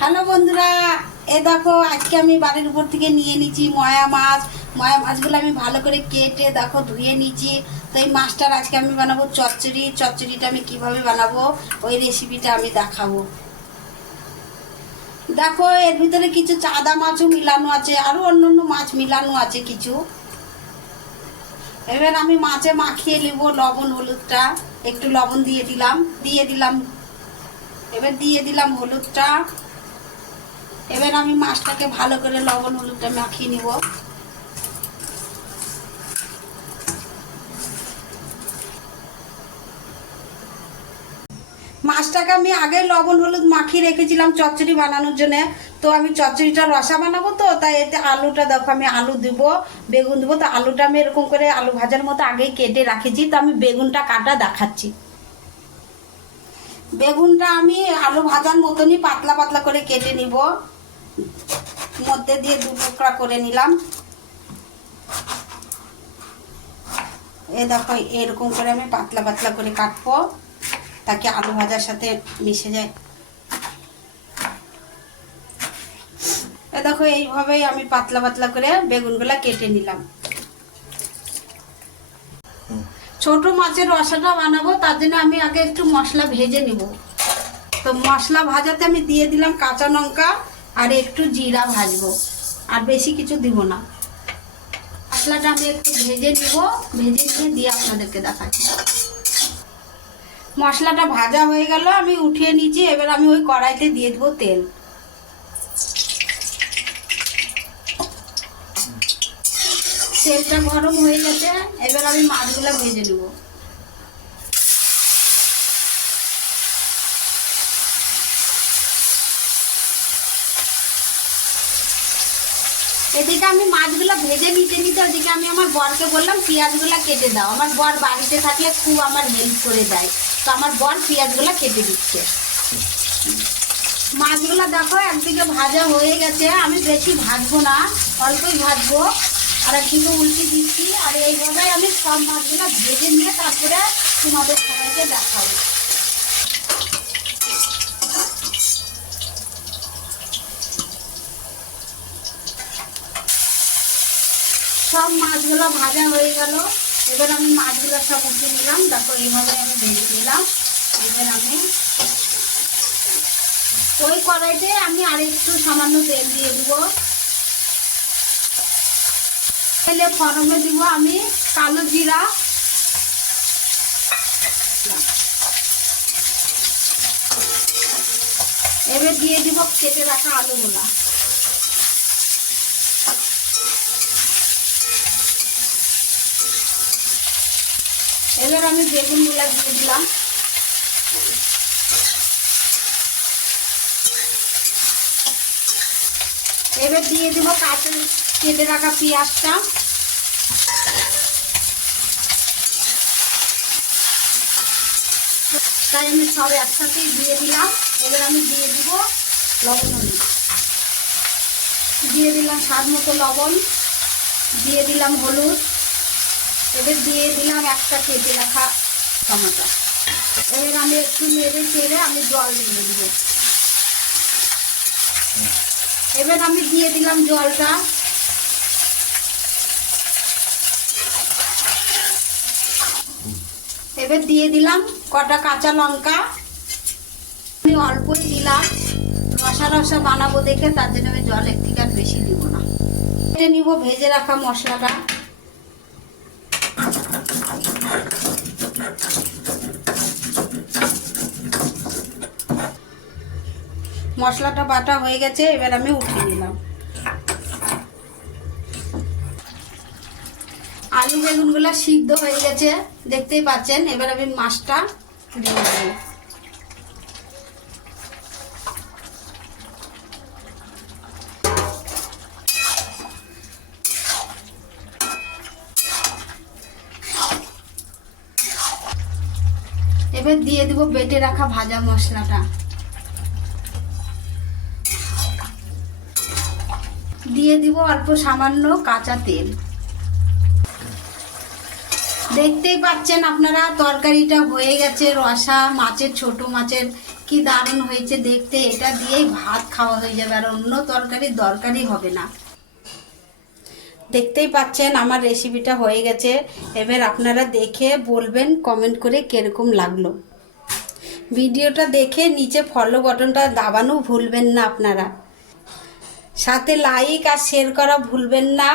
Hello বন্ধুরা, এ দেখো আজকে আমি বাড়ির উপর থেকে নিয়ে নিয়েছি ময়া মাছ। ময়া মাছগুলো আমি ভালো করে কেটে দেখো ধুয়ে নিয়েছি। তো এই মাছটার আজকে আমি বানাবো চচ্চড়ি। চচ্চড়িটা আমি কিভাবে বানাবো ওই রেসিপিটা আমি দেখাবো। দেখো এর ভিতরে কিছু চাদা মাছও মিলানো আছে, আরও অন্য অন্য মাছ মিলানো আছে কিছু। এবার আমি মাছে মাখিয়ে নেবো লবণ হলুদটা। একটু লবণ দিয়ে দিলাম এবার দিয়ে দিলাম হলুদটা। এবার আমি মাছটাকে ভালো করে লবণ হলুদটা মাখিয়ে নিব। মাছটাকে আমি আগে লবণ হলুদ মাখিয়ে রেখেছিলাম চচ্চড়ি বানানোর জন্য। তো আমি চচ্চড়িটা রসা বানাবো, তো তাই এতে আলুটা দেখো আমি আলু দিব, বেগুন দেবো। তো আলুটা আমি এরকম করে আলু ভাজার মতো আগেই কেটে রাখেছি। তো আমি বেগুনটা কাটা দেখাচ্ছি। বেগুনটা আমি আলু ভাজার মতনই পাতলা পাতলা করে কেটে নিব, মধ্যে দিয়ে দু টুকরা করে নিলাম। এই দেখো এরকম করে আমি পাতলা পাতলা করে কাটবো, তাকে আলু ভাজার সাথে মিশে যায়। এই দেখো এইভাবেই আমি পাতলা পাতলা করে বেগুনগুলা কেটে নিলাম। ছোট মাছের রসাটা বানাবো, তার জন্য আমি আগে একটু মশলা ভেজে নিব। তো মশলা ভাজাতে আমি দিয়ে দিলাম কাঁচা লঙ্কা আর একটু জিরা ভাজবো, আর বেশি কিছু দিব না। মশলাটা আমি একটু ভেজে নিব, ভেজে নিয়ে দিয়ে আপনাদেরকে দেখাচ্ছি। মশলাটা ভাজা হয়ে গেল, আমি উঠিয়ে নিয়েছি। এবার আমি ওই কড়াইতে দিয়ে দেবো তেল। তেলটা গরম হয়ে গেছে, এবার আমি মাছগুলো ভেজে নেব। এদিকে আমি মাছগুলো ভেজে নিতে ওদিকে আমি আমার বরকে বললাম পেঁয়াজগুলো কেটে দাও। আমার বর বাড়িতে থাকলে খুব আমার হেল্প করে দেয়, তো আমার বর পেঁয়াজগুলো কেটে দিচ্ছে। মাছগুলো দেখো একদিকে ভাজা হয়ে গেছে, আমি বেশি ভাজবো না, অল্পই ভাজবো। আর একদিকে উল্টে দিচ্ছি। আর এইভাবে আমি সব মাছগুলো ভেজে নিয়ে তারপরে তোমাদের সবাইকে দেখাবো। সব মাছগুলো ভাজা হয়ে গেল, এবার আমি মাছগুলো সব উঠিয়ে নিলাম। দেখো এইভাবে আমি ভেজে নিলাম। এবার আমি ওই কড়াইতে আমি আর একটু সামান্য তেল দিয়ে দিব। তেলে ফোড়নে দিব আমি কালো জিরা, এবার দিয়ে দিব কেটে রাখা আলুগুলা। এবার আমি বেগুনগুলা দিয়ে দিলাম। এবার দিয়ে দিব কাঁচা কেটে রাখা পেঁয়াজটা। তাই আমি সব একসাথেই দিয়ে দিলাম। এবার আমি দিয়ে দিব লবণ, দিয়ে দিলাম স্বাদ মতো লবণ, দিয়ে দিলাম হলুদ। এবার দিয়ে দিলাম একটা কেটে রাখা টমেটো। এবার আমি একটু নেড়ে চেড়ে আমি জল দিয়ে দিব। এবার আমি দিয়ে দিলাম জলটা। এবার দিয়ে দিলাম কটা কাঁচা লঙ্কা। আমি অল্পই দিলাম, রসা রসা বানাবো দেখে, তার জন্য আমি জল একটু আর বেশি দিব না। এটা নিব ভেজে রাখা মশলাটা। মশলাটা বাটা হয়ে গেছে, এবার আমি উঠিয়ে নিলাম। আলু বেগুনগুলো সিদ্ধ হয়ে গেছে দেখতেই পাচ্ছেন। এবার আমি মাছটা দিয়ে দেব। এবার দিয়ে দেব বেটে রাখা ভাজা মশলাটা। দিয়ে দিব অল্প সামান্য কাঁচা তেল। দেখতেই পাচ্ছেন আপনারা, তরকারিটা হয়ে গেছে। রসা মাছের, ছোট মাছের কি দারুণ হয়েছে দেখতে। এটা দিয়েই ভাত খাওয়া হয়ে যাবে, আর অন্য তরকারির দরকারই হবে না। দেখতেই পাচ্ছেন আমার রেসিপিটা হয়ে গেছে। এবার আপনারা দেখে বলবেন কমেন্ট করে কিরকম লাগলো। ভিডিওটা দেখে নিচে ফলো বাটনটা দাবানো ভুলবেন না আপনারা, সাথে লাইক আর শেয়ার করা ভুলবেন না।